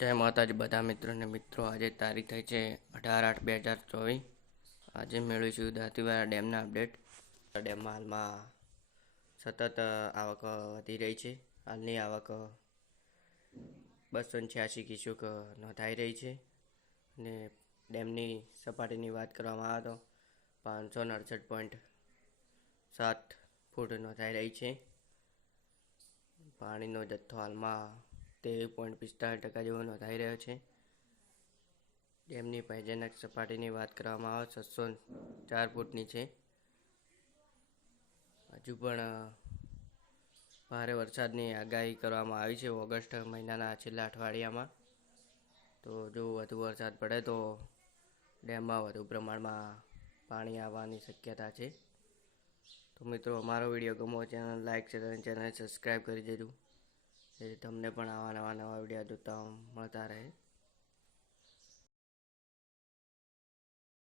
જય માતાજી બધા મિત્રોને મિત્રો, આજે તારીખ થઈ છે 18/8/2024। આજે મેળવીશું દાંતીવાડા ડેમના અપડેટ। ડેમમાં હાલમાં સતત આવક વધી રહી છે। હાલની આવક 286 ક્યુસેક નોંધાઈ રહી છે અને ડેમની સપાટીની વાત કરવામાં આવે તો 568.7 ફૂટ નોંધાઈ રહી છે। પાણીનો જથ્થો હાલમાં 23.45% જેવો નોંધાઈ રહ્યો છે। ડેમની ભયજનક સપાટીની વાત કરવામાં આવે 604 ફૂટની છે। હજુ પણ ભારે વરસાદની આગાહી કરવામાં આવી છે ઓગસ્ટ મહિનાના છેલ્લા અઠવાડિયામાં। તો જો વધુ વરસાદ પડે તો ડેમમાં વધુ પ્રમાણમાં પાણી આવવાની શક્યતા છે। તો મિત્રો, અમારો વિડીયો ગમો ચેનલ લાઈક શેર અને ચેનલ સબસ્ક્રાઈબ કરી દેજો, જેથી તમને પણ આવા નવા વિડીયો જોતા મળતા રહે।